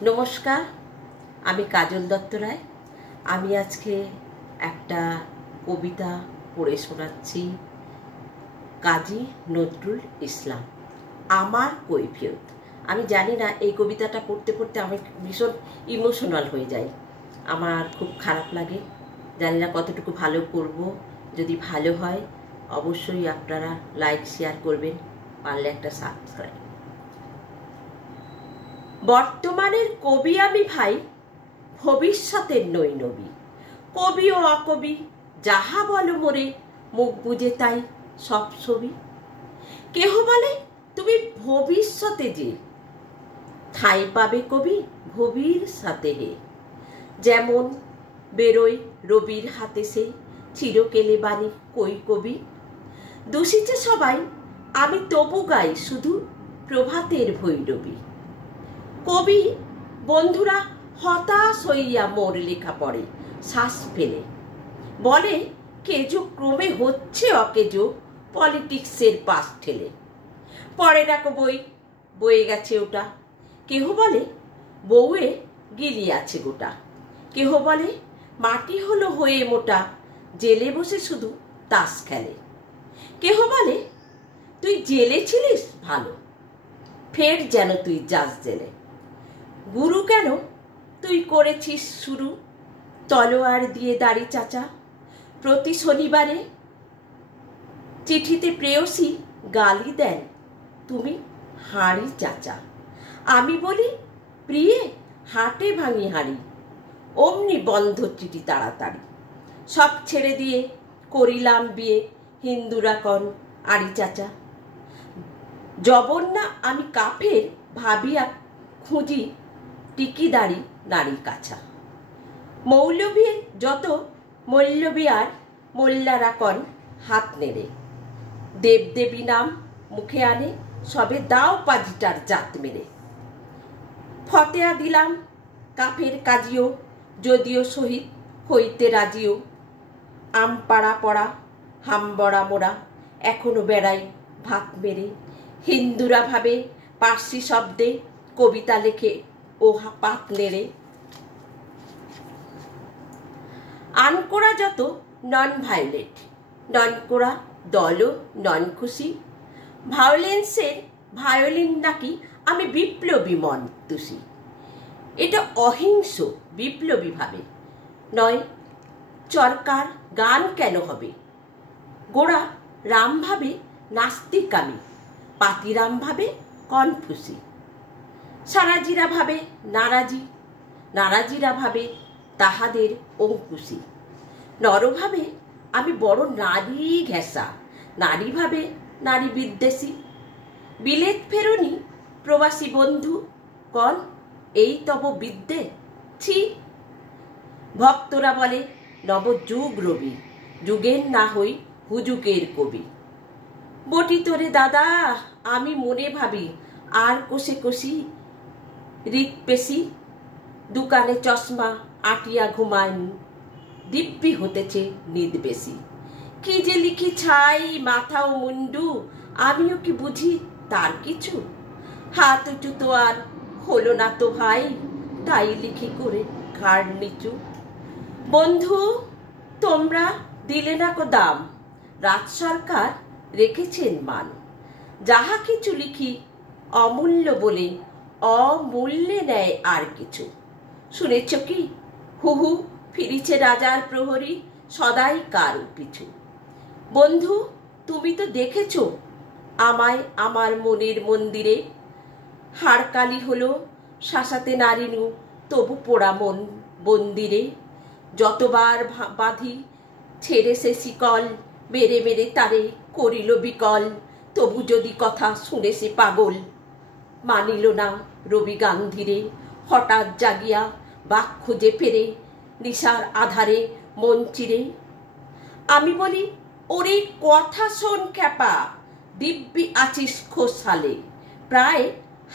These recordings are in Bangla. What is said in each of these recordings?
নমস্কার, আমি কাজল দত্ত রায়। আমি আজকে একটা কবিতা পড়ে শোনাচ্ছি। কাজী নজরুল ইসলাম, আমার কৈফিয়ত। আমি জানি না, এই কবিতাটা পড়তে পড়তে আমি ভীষণ ইমোশনাল হয়ে যাই, আমার খুব খারাপ লাগে। জানি না কতটুকু ভালো করব। যদি ভালো হয় অবশ্যই আপনারা লাইক শেয়ার করবেন, পারলে একটা সাবস্ক্রাইব। বর্তমানের কবি আমি ভাই, ভবিষ্যতের নই নবী। কবি ও অকবি যাহা বলো মোরে, মুখ বুঝে তাই সব ছবি। কেহ বলে তুমি ভবিষ্যতে যে, ঠাঁই পাবে কবি ভবির সাথে হে। যেমন বেরোয় রবির হাতে সে, চিরকেলে বাণী কই কবি। দূষিছে সবাই, আমি তবু গাই শুধু প্রভাতের ভৈরবী। কবি বন্ধুরা হতাশ হইয়া মোর লেখা পড়ে শ্বাস ফেলে, বলে কেজো ক্রমে হচ্ছে অকেজো পলিটিক্সের পাশ ঠেলে। পড়ে ডাকো বই, বয়ে গেছে ওটা। কেহ বলে বউয়ে গিলি আছে গোটা। কেহ বলে মাটি হলো হয়ে মোটা, জেলে বসে শুধু তাস খেলে। কেহ বলে তুই জেলে ছিলিস ভালো, ফের যেন তুই যাস জেলে। গুরু কেন তুই করেছিস শুরু, তলোয়ার দিয়ে দাড়ি চাচা। প্রতি শনিবারে চিঠিতে প্রেয়সী গালি দেন, তুমি হাঁড়ি চাচা। আমি বলি প্রিয়ে হাটে ভাঙি হাঁড়ি, অমনি বন্ধ চিঠি তাড়াতাড়ি। সব ছেড়ে দিয়ে করিলাম বিয়ে, হিন্দুরা কন আড়ি চাচা। জবন্না আমি কাফের ভাবিয়া খুঁজি, টিকিদারি নারী কাছা। মৌলবী যত মল্লবী আর মোল্লারা কন হাত নেড়ে। দেবদেবী নাম মুখে আনে, সবে দাও পাজিটার জাত মেরে। ফতেয়া দিলাম কাফের কাজিও, যদিও শহীদ হইতে রাজিও। আমপাড়া পড়া হামবড়া মোড়া, এখনো বেড়াই ভাত মেরে। হিন্দুরা ভাবে পার্সি শব্দে, কবিতা লেখে ও পাত নেড়ে। আনকোরা যত নন ভায়োলেট, ননকোরা দলও নন খুশি। ভায়োলেন্সের ভায়োলিন নাকি আমি বিপ্লবী মন তুষি। এটা অহিংস বিপ্লবী ভাবে নয়, চরকার গান কেন হবে। গোড়া রাম ভাবে নাস্তিক আমি, পাতিরাম ভাবে কনফুসি। সারাজিরা ভাবে নারাজি, নারাজিরা ভাবে তাহাদের অঙ্কুশি। নর ভাবে আমি বড় নারী ঘেঁষা, নারী ভাবে নারী বিদ্বেষী। বিলেত ফেরনি প্রবাসী বন্ধু কন এই তব বিদ্যে ছি। ভক্তরা বলে নবযুগ রবি, যুগের না হই হুজুগের কবি। বটি তোরে দাদা আমি মনে ভাবি, আর কষে কষি হৃৎপেশি। দোকানে চশমা আটিয়া ঘুমায়, দিব্যি হতেছে নিদ বেশি। কি যে লিখি ছাই মাথা ও মুন্ডু, আমিও কি বুঝি তার কিছু। হাত উঁচু তো আর হলো না তো ভাই, তাই লিখি করে ঘাড় নিচু। বন্ধু তোমরা দিলে না কো দাম, রাজ সরকার রেখেছেন মান। যাহা কিছু লিখি অমূল্য বলে, অমূল্যে নেয় আর কিছু। শুনেছ কি হুহু ফিরিছে রাজার প্রহরী, সদাই কার পিছু। বন্ধু তুমি তো দেখেছ আমায় আমার মনের মন্দিরে। হাড়কালি হলো শাসাতে নারিনু, তবু পোড়া মন বন্দিরে। যতবার বাঁধি ছেড়ে সে শিকল, মেরে মেরে তারে করিল বিকল। তবু যদি কথা শুনে সে পাগল, মানিল না রবি গান্ধীরে। হঠাৎ জাগিয়া বাক খুঁজে ফেরে, নিশার আধারে মন চিরে। আমি বলি ওরে কথা শোন খ্যাপা, দিব্যি আছিস খোসালে। প্রায়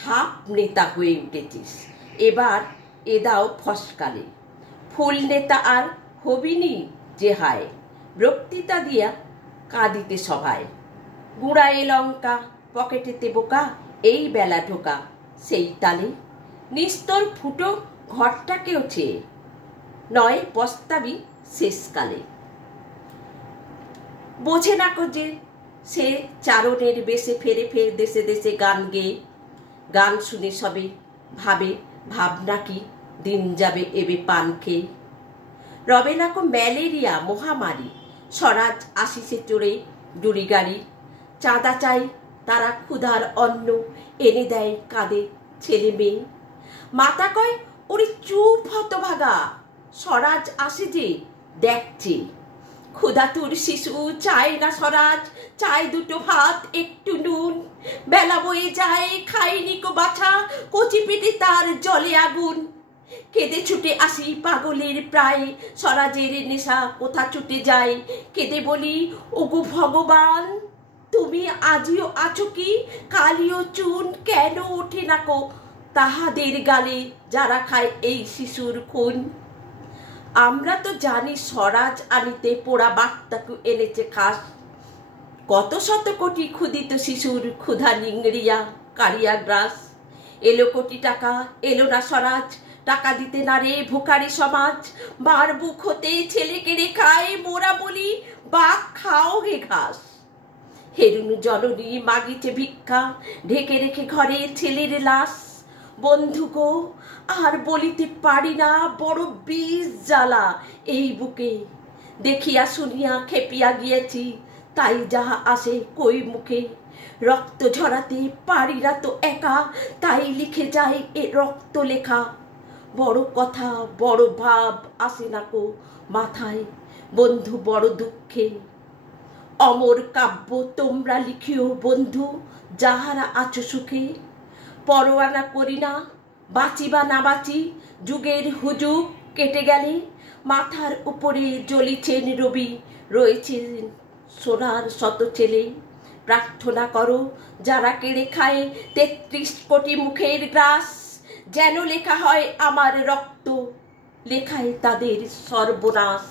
হাফ নেতা হয়ে উঠেছিস, এবার এ দাও ফসকালে। ফুল নেতা আর হবিনি যে হায়, বক্তৃতা দিয়া কাঁদিতে সভায়। গুড়ায়ে লঙ্কা পকেটেতে বোকা, এই বেলা ঢোকা সেই তালে। নিস্তর ফুটো ঘরটাকেও চেয়ে, নয় পস্তাবি শেষকালে। বোঝে না কো যে সে চারণের বেশে ফেরে ফের দেশে দেশে গান গেয়ে, গান শুনে সবে ভাবে ভাবনা কি দিন যাবে এবে পান খেয়ে। রবে না কো ম্যালেরিয়া মহামারী, স্বরাজ আসিছে চড়ে ডুরি গাড়ি। চাঁদা চাই তারা ক্ষুধার অন্ন, এনে দেয় কাঁদে ছেলে মেয়ে। মাতা কয় ওরে চুপ হতভাগা, স্বরাজ আসে যে দেখছে। ক্ষুধাতুর শিশু চায় না স্বরাজ, চায় দুটো ভাত একটু নুন। বেলা বয়ে যায় খাইনি কো বাছা, কচি পেটে তার জলে আগুন। কেঁদে ছুটে আসি পাগলের প্রায়, স্বরাজের নেশা কোথা ছুটে যায়। কেঁদে বলি ওগো ভগবান, তুমি আজিও আছো কি? কালিও চুন কেন ওঠে না কো তাহাদের গালে, যারা খায় এই শিশুর খুন। আমরা তো জানি স্বরাজ আনিতে পোড়া বার্তাকে এনেছে খাস। কত শত কোটি ক্ষুদিত শিশুর ক্ষুধা নিংড়িয়া কারিয়া গ্রাস। এলো কোটি টাকা, এলো না স্বরাজ, টাকা দিতে না রে ভুখারি সমাজ। মার বুক হতে ছেলে কেড়ে খায়, মোরা বলি বাঘ খাও হে ঘাস। হেরুন জননী মাগিছে ভিক্ষা, ঢেকে রেখে ঘরে ছেলের লাশ। বন্ধু গো আর বলিতে পারি না, বড় বিষ জ্বালা এই বুকে। দেখিয়া শুনিয়া খেপিয়া গিয়েছি, তাই যাহা আসে কই মুখে। রক্ত ঝরাতে পারি না তো একা, তাই লিখে যায় এ রক্ত লেখা। বড় কথা বড় ভাব আসে না কো মাথায়, বন্ধু বড় দুঃখে। অমর কাব্য তোমরা লিখিও বন্ধু, যাহারা আছো সুখে। পরোয়ানা করি না বাঁচি বা না বাঁচি, যুগের হুজুগ কেটে গেলে। মাথার উপরে জ্বলিছেন রবি, রয়েছেন সোনার শত ছেলে। প্রার্থনা করো যারা কেড়ে খায় ৩৩ কোটি মুখের গ্রাস। যেন লেখা হয় আমার রক্ত, লেখায় তাদের সর্বনাশ।